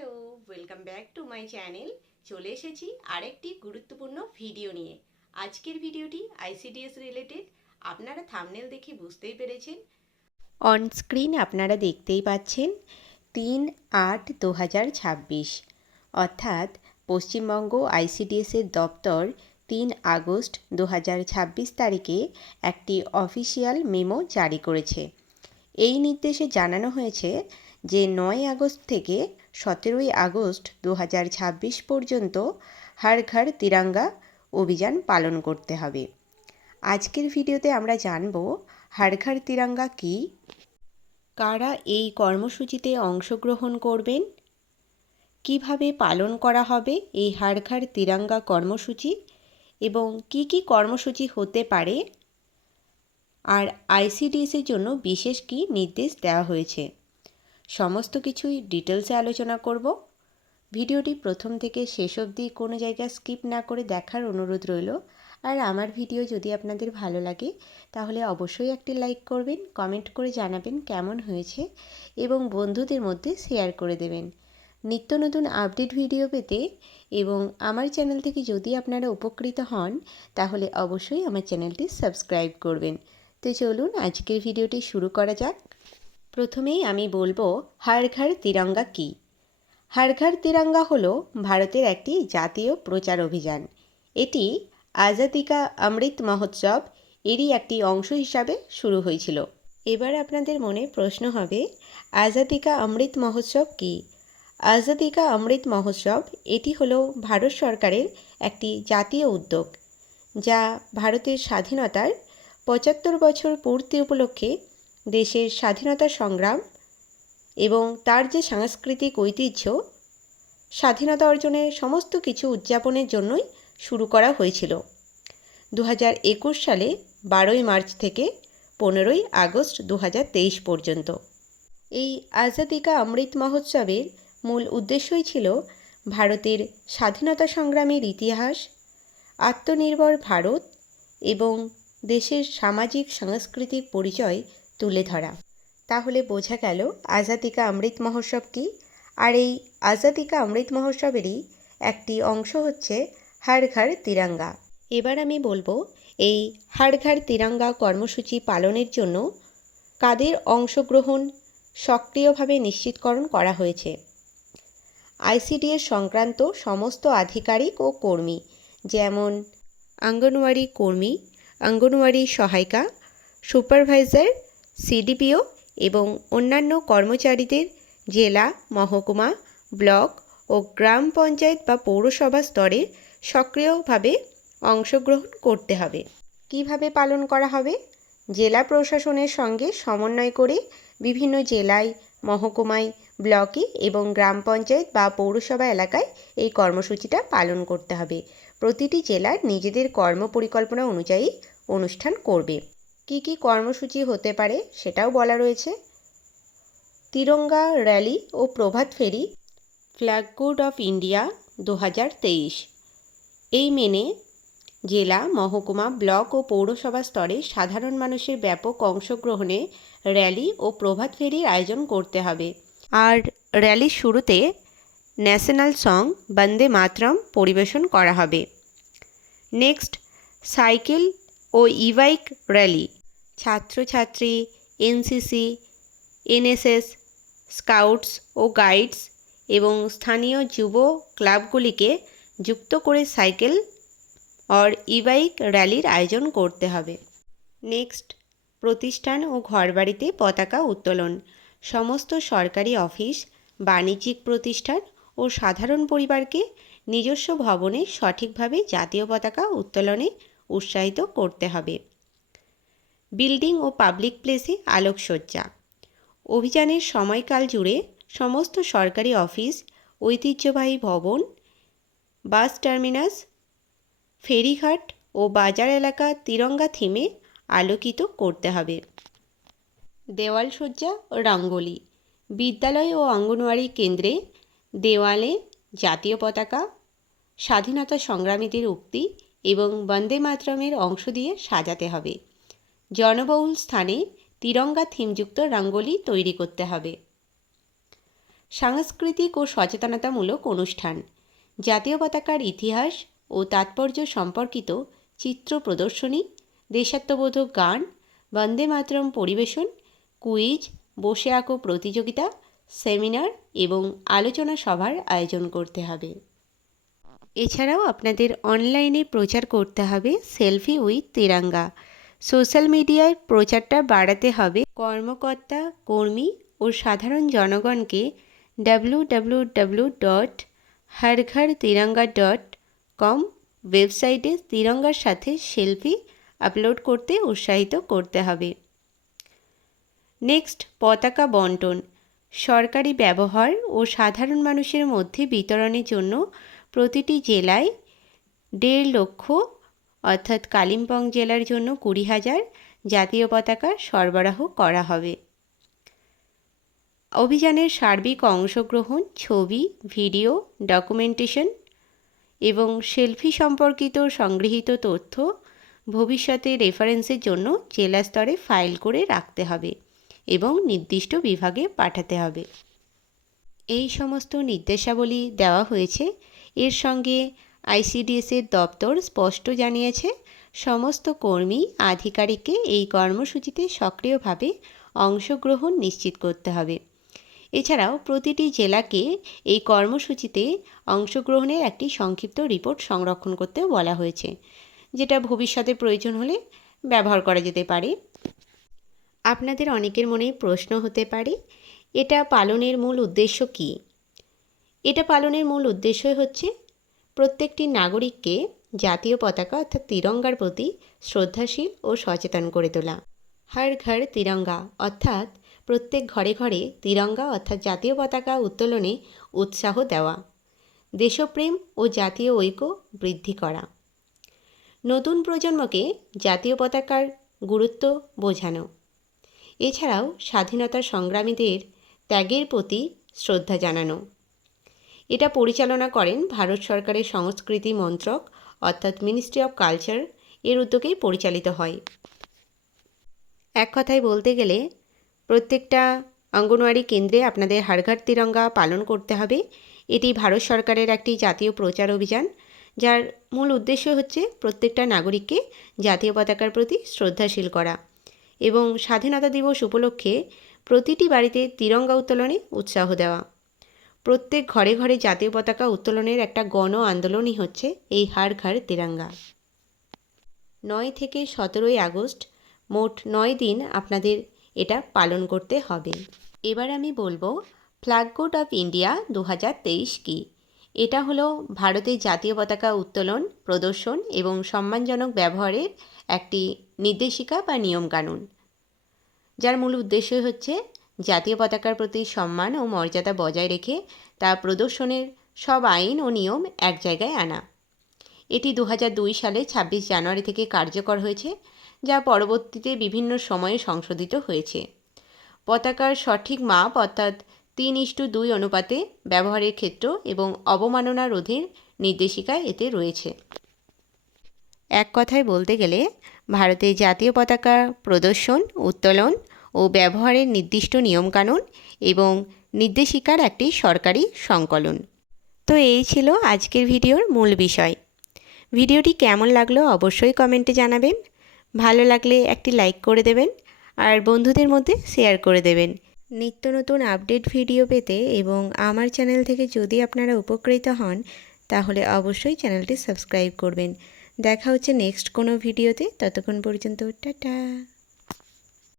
Hello, welcome back to my channel. চলে এসেছি আরেকটি গুরুত্বপূর্ণ ভিডিও নিয়ে। আজকের ভিডিওটি আইসিডিএস রিলেটেড। আপনারা থাম্বনেল দেখে বুঝতেই পেরেছেন। অন স্ক্রিন আপনারা দেখতেই পাচ্ছেন ৩-৮-২০২৬, অর্থাৎ পশ্চিমবঙ্গ আইসিডিএসের দপ্তর ৩ আগস্ট ২০২৬ তারিখে একটি অফিসিয়াল মেমো জারি করেছে। এই নির্দেশে জানানো হয়েছে যে ৯ আগস্ট থেকে ১৭ আগস্ট ২০২৬ পর্যন্ত হর ঘর তিরঙ্গা অভিযান পালন করতে হবে। আজকের ভিডিওতে আমরা জানব হর ঘর তিরঙ্গা কী, কারা এই কর্মসূচিতে অংশগ্রহণ করবেন, কিভাবে পালন করা হবে এই হর ঘর তিরঙ্গা কর্মসূচি এবং কি কি কর্মসূচি হতে পারে, আর আইসিডিএসের জন্য বিশেষ কী নির্দেশ দেওয়া হয়েছে। সমস্ত কিছুই ডিটেলসে আলোচনা করব। ভিডিওটি প্রথম থেকে শেষ অবধি কোনো জায়গায় স্কিপ না করে দেখার অনুরোধ রইল। আর আমার ভিডিও যদি আপনাদের ভালো লাগে তাহলে অবশ্যই একটি লাইক করবেন, কমেন্ট করে জানাবেন কেমন হয়েছে এবং বন্ধুদের মধ্যে শেয়ার করে দেবেন। নিত্য নতুন আপডেট ভিডিও পেতে এবং আমার চ্যানেল থেকে যদি আপনারা উপকৃত হন তাহলে অবশ্যই আমার চ্যানেলটি সাবস্ক্রাইব করবেন। তো চলুন আজকের ভিডিওটি শুরু করা যাক। প্রথমেই আমি বলবো হর ঘর তিরঙ্গা কী। হর ঘর তিরঙ্গা হলো ভারতের একটি জাতীয় প্রচার অভিযান। এটি আজাদি কা অমৃত মহোৎসব এরই একটি অংশ হিসাবে শুরু হয়েছিল। এবার আপনাদের মনে প্রশ্ন হবে, আজাদি কা অমৃত মহোৎসব কী? আজাদি কা অমৃত মহোৎসব এটি হলো ভারত সরকারের একটি জাতীয় উদ্যোগ, যা ভারতের স্বাধীনতার ৭৫ বছর পূর্তি উপলক্ষে দেশের স্বাধীনতা সংগ্রাম এবং তার যে সাংস্কৃতিক ঐতিহ্য, স্বাধীনতা অর্জনের সমস্ত কিছু উদযাপনের জন্যই শুরু করা হয়েছিল ২০২১ সালে ১২ই মার্চ থেকে ১৫ই আগস্ট ২০২৩ পর্যন্ত। এই আজাদি কা অমৃত মহোৎসবের মূল উদ্দেশ্যই ছিল ভারতের স্বাধীনতা সংগ্রামের ইতিহাস, আত্মনির্ভর ভারত এবং দেশের সামাজিক সাংস্কৃতিক পরিচয় তুলে ধরা। তাহলে বোঝা গেল আজাদি কা অমৃত মহোৎসব কী। আর এই আজাদি কা অমৃত মহোৎসবেরই একটি অংশ হচ্ছে হর ঘর তিরঙ্গা। এবার আমি বলবো এই হর ঘর তিরঙ্গা কর্মসূচি পালনের জন্য কাদের অংশগ্রহণ সক্রিয়ভাবে নিশ্চিতকরণ করা হয়েছে। আইসিডিএস সংক্রান্ত সমস্ত আধিকারিক ও কর্মী, যেমন অঙ্গনওয়াড়ি কর্মী, অঙ্গনওয়াড়ি সহায়িকা, সুপারভাইজার, সিডিপিও এবং অন্যান্য কর্মচারীদের জেলা, মহকুমা, ব্লক ও গ্রাম পঞ্চায়েত বা পৌরসভা স্তরে সক্রিয়ভাবে অংশগ্রহণ করতে হবে। কিভাবে পালন করা হবে? জেলা প্রশাসনের সঙ্গে সমন্বয় করে বিভিন্ন জেলায়, মহকুমায়, ব্লকে এবং গ্রাম পঞ্চায়েত বা পৌরসভা এলাকায় এই কর্মসূচিটা পালন করতে হবে। প্রতিটি জেলার নিজেদের কর্ম পরিকল্পনা অনুযায়ী অনুষ্ঠান করবে। কি কি কর্মসূচি হতে পারে সেটাও বলা রয়েছে। তিরঙ্গা র্যালি ও Prabhat Pheri, flag code of India ২০২৩। এই মেনে জেলা, মহকুমা, ব্লক ও পৌরসভা স্তরে সাধারণ মানুষের ব্যাপক অংশগ্রহণে র্যালি ও প্রভাত ফেরির আয়োজন করতে হবে। আর র্যালির শুরুতে ন্যাশনাল সং বন্দে মাতরম পরিবেশন করা হবে। নেক্সট, সাইকেল ও ই-বাইক র্যালি। ছাত্রছাত্রী, এনসিসি, এনএসএস, স্কাউটস ও গাইডস এবং স্থানীয় যুব ক্লাবগুলিকে যুক্ত করে সাইকেল আর ই-বাইক র্যালির আয়োজন করতে হবে। নেক্সট, প্রতিষ্ঠান ও ঘরবাড়িতে পতাকা উত্তোলন। সমস্ত সরকারি অফিস, বাণিজ্যিক প্রতিষ্ঠান ও সাধারণ পরিবারকে নিজস্ব ভবনে সঠিকভাবে জাতীয় পতাকা উত্তোলনে উৎসাহিত করতে হবে। বিল্ডিং ও পাবলিক প্লেসে আলোকসজ্জা। অভিযানের সময়কাল জুড়ে সমস্ত সরকারি অফিস, ঐতিহ্যবাহী ভবন, বাস টার্মিনাস, ফেরিঘাট ও বাজার এলাকা তিরঙ্গা থিমে আলোকিত করতে হবে। দেওয়াল সজ্জা ও রঙ্গোলি। বিদ্যালয় ও অঙ্গনওয়াড়ি কেন্দ্রে দেওয়ালে জাতীয় পতাকা, স্বাধীনতা সংগ্রামীদের উক্তি এবং বন্দে মাতরমের অংশ দিয়ে সাজাতে হবে। জনবহুল স্থানে তিরঙ্গা থিমযুক্ত রঙ্গোলি তৈরি করতে হবে। সাংস্কৃতিক ও সচেতনতামূলক অনুষ্ঠান, জাতীয় পতাকার ইতিহাস ও তাৎপর্য সম্পর্কিত চিত্র প্রদর্শনী, দেশাত্মবোধক গান, বন্দে মাতরম পরিবেশন, কুইজ, বসে আঁকো প্রতিযোগিতা, সেমিনার এবং আলোচনা সভার আয়োজন করতে হবে। এছাড়াও আপনাদের অনলাইনে প্রচার করতে হবে সেলফি উইথ তিরঙ্গা। সোশ্যাল মিডিয়ায় প্রচারটা বাড়াতে হবে। কর্মকর্তা, কর্মী ও সাধারণ জনগণকে www.harghartiranga.com ওয়েবসাইটে তিরঙ্গার সাথে সেলফি আপলোড করতে উৎসাহিত করতে হবে। নেক্সট, পতাকা বন্টন। সরকারি ব্যবহার ও সাধারণ মানুষের মধ্যে বিতরণের জন্য প্রতিটি জেলায় 1.5 লক্ষ অর্থাৎ কালিম্পং জেলার জন্য 20,000 জাতীয় পতাকা সরবরাহ করা হবে। অভিযানের সার্বিক অংশগ্রহণ, ছবি, ভিডিও, ডকুমেন্টেশন এবং সেলফি সম্পর্কিত সংগৃহীত তথ্য ভবিষ্যতে রেফারেন্সের জন্য জেলা স্তরে ফাইল করে রাখতে হবে এবং নির্দিষ্ট বিভাগে পাঠাতে হবে। এই সমস্ত নির্দেশাবলী দেওয়া হয়েছে। এর সঙ্গে আইসিডিএসের দপ্তর স্পষ্ট জানিয়েছে সমস্ত কর্মী আধিকারিককে এই কর্মসূচিতে সক্রিয়ভাবে অংশগ্রহণ নিশ্চিত করতে হবে। এছাড়াও প্রতিটি জেলাকে এই কর্মসূচিতে অংশগ্রহণের একটি সংক্ষিপ্ত রিপোর্ট সংরক্ষণ করতেও বলা হয়েছে, যেটা ভবিষ্যতে প্রয়োজন হলে ব্যবহার করা যেতে পারে। আপনাদের অনেকের মনেই প্রশ্ন হতে পারে, এটা পালনের মূল উদ্দেশ্য কী? এটা পালনের মূল উদ্দেশ্যই হচ্ছে প্রত্যেকটি নাগরিককে জাতীয় পতাকা অর্থাৎ তিরঙ্গার প্রতি শ্রদ্ধাশীল ও সচেতন করে তোলা। হর ঘর তিরঙ্গা অর্থাৎ প্রত্যেক ঘরে ঘরে তিরঙ্গা অর্থাৎ জাতীয় পতাকা উত্তোলনে উৎসাহ দেওয়া, দেশপ্রেম ও জাতীয় ঐক্য বৃদ্ধি করা, নতুন প্রজন্মকে জাতীয় পতাকার গুরুত্ব বোঝানো, এছাড়াও স্বাধীনতা সংগ্রামীদের ত্যাগের প্রতি শ্রদ্ধা জানানো। এটা পরিচালনা করেন ভারত সরকারের সংস্কৃতি মন্ত্রক অর্থাৎ মিনিস্ট্রি অফ কালচার এর উদ্যোগেই পরিচালিত হয়। এক কথায় বলতে গেলে প্রত্যেকটা অঙ্গনওয়াড়ি কেন্দ্রে আপনাদের হর ঘর তিরঙ্গা পালন করতে হবে। এটি ভারত সরকারের একটি জাতীয় প্রচার অভিযান, যার মূল উদ্দেশ্য হচ্ছে প্রত্যেকটা নাগরিককে জাতীয় পতাকার প্রতি শ্রদ্ধাশীল করা এবং স্বাধীনতা দিবস উপলক্ষে প্রতিটি বাড়িতে তিরঙ্গা উত্তোলনে উৎসাহ দেওয়া। প্রত্যেক ঘরে ঘরে জাতীয় পতাকা উত্তোলনের একটা গণ আন্দোলনই হচ্ছে এই হর ঘর তিরঙ্গা। 9 থেকে 17 আগস্ট মোট 9 দিন আপনাদের এটা পালন করতে হবে। এবার আমি বলবো ফ্ল্যাগ কোড অফ ইন্ডিয়া 2023 কী। এটা হলো ভারতের জাতীয় পতাকা উত্তোলন, প্রদর্শন এবং সম্মানজনক ব্যবহারের একটি নির্দেশিকা বা নিয়মকানুন, যার মূল উদ্দেশ্য হচ্ছে জাতীয় পতাকার প্রতি সম্মান ও মর্যাদা বজায় রেখে তা প্রদর্শনের সব আইন ও নিয়ম এক জায়গায় আনা। এটি 2002 সালে 26 জানুয়ারি থেকে কার্যকর হয়েছে, যা পরবর্তীতে বিভিন্ন সময়ে সংশোধিত হয়েছে। পতাকার সঠিক মাপ অর্থাৎ 3:2 অনুপাতে ব্যবহারের ক্ষেত্র এবং অবমাননা রোধের নির্দেশিকা এতে রয়েছে। এক কথায় বলতে গেলে ভারতের জাতীয় পতাকা প্রদর্শন, উত্তোলন ও ব্যবহারের নির্দিষ্ট নিয়মকানুন এবং নির্দেশিকার একটি সরকারি সংকলন। তো এই ছিল আজকের ভিডিওর মূল বিষয়। ভিডিওটি কেমন লাগলো অবশ্যই কমেন্টে জানাবেন। ভালো লাগলে একটি লাইক করে দেবেন আর বন্ধুদের মধ্যে শেয়ার করে দেবেন। নিত্য নতুন আপডেট ভিডিও পেতে এবং আমার চ্যানেল থেকে যদি আপনারা উপকৃত হন তাহলে অবশ্যই চ্যানেলটি সাবস্ক্রাইব করবেন। দেখা হচ্ছে নেক্সট কোনো ভিডিওতে। ততক্ষণ পর্যন্ত টাটা।